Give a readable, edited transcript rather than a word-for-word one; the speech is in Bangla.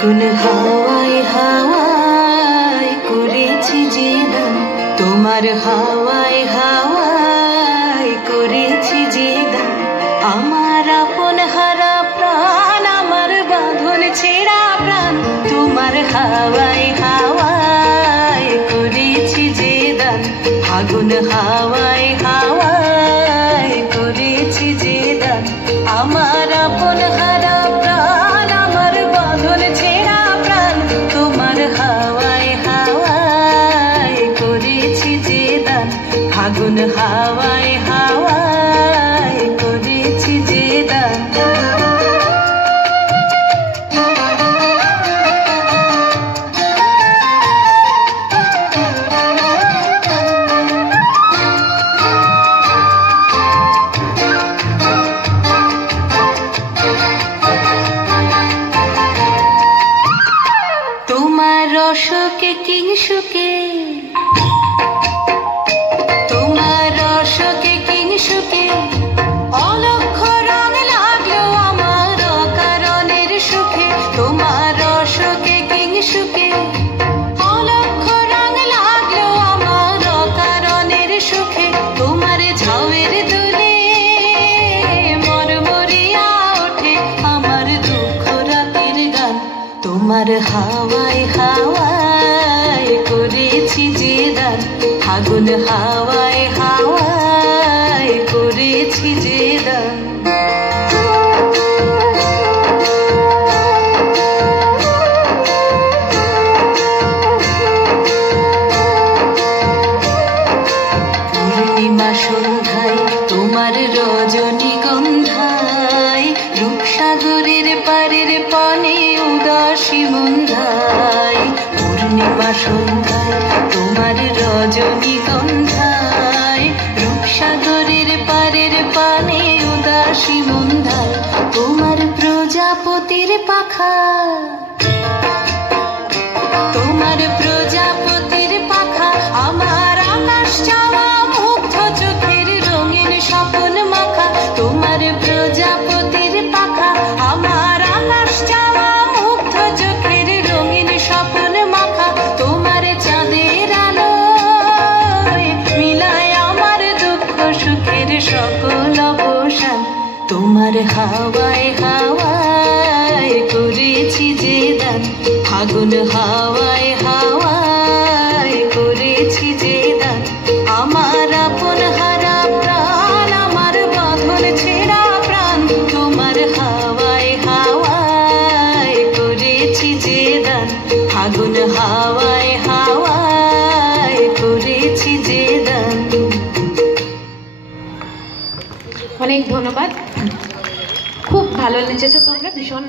ফাগুন হাওয়ায় হাওয়ায় করেছি যে দান, তোমার হাওয়ায় হাওয়ায় করেছি যে দান। আমার আপন হারা প্রাণ, আমার বাঁধন ছেঁড়া প্রাণ, তোমার হাওয়ায় হাওয়ায় করেছি যে দান। ফাগুন হাওয়ায় হাওয়ায় করেছি যে দান। আমার আপন হারা প্রাণ, আমার বাঁধন ছেঁড়া প্রাণ, তোমার হাওয়ায় হাওয়ায় করেছি যে দান। ফাগুন হাওয়ায় হাওয়ায় করেছি যে দান। তোমার রসকে কিংসুকে, তোমার রসকে কিংসুকে অলক্ষ রং লাগলো আমার অকারণের সুখে। তোমার রসকে কিংসুকে অলক্ষ রং লাগলো আমার অকারণের সুখে। তোমার ঝাউয়ের দোলে মরমরিয়া ওঠে আমার দুঃখ রাতের গান। তোমার হাওয়ায় হাওয়ায় করেছি যে দান। ফাগুন হাওয়ায় হাওয়ায় করেছি যে দান। পূর্ণিমা সন্ধ্যায় তোমার রজনীগন্ধায়, রূপসাগরের পারের পানে উদাসী মন্ধায়। পূর্ণিমা সন্ধ্যায় তোমার রজনীগন্ধায়, রূপসাগরের পারের পানে উদাসী মন্ধায়। তোমার প্রজাপতির পাখা, তোমার প্রজাপতির পাখা আমার আকাশ চাওয়া মুগ্ধ চোখের রঙিন স্বপ্ন মাখা। তোমার প্রজাপতির পাখা আমার আকাশ চাওয়া মুগ্ধ চোখের রঙিন স্বপ্ন মাখা। তোমার চাঁদের আলোয় মিলায় আমার দুঃখ সুখের সকল অবসান। তোমার হাওয়ায় হাওয়ায় করেছি যে দান। ফাগুন হাওয়ায় হাওয়ায় করেছি যে দান। আমার আপন হারা প্রাণ, আমার বাঁধন ছেঁড়া প্রাণ, তোমার হাওয়ায় হাওয়ায় করেছি যে দান। ফাগুন হাওয়ায় হাওয়ায় করেছি যে দান। অনেক ধন্যবাদ, খুব ভালো লেগেছে তোমরা, ভীষণ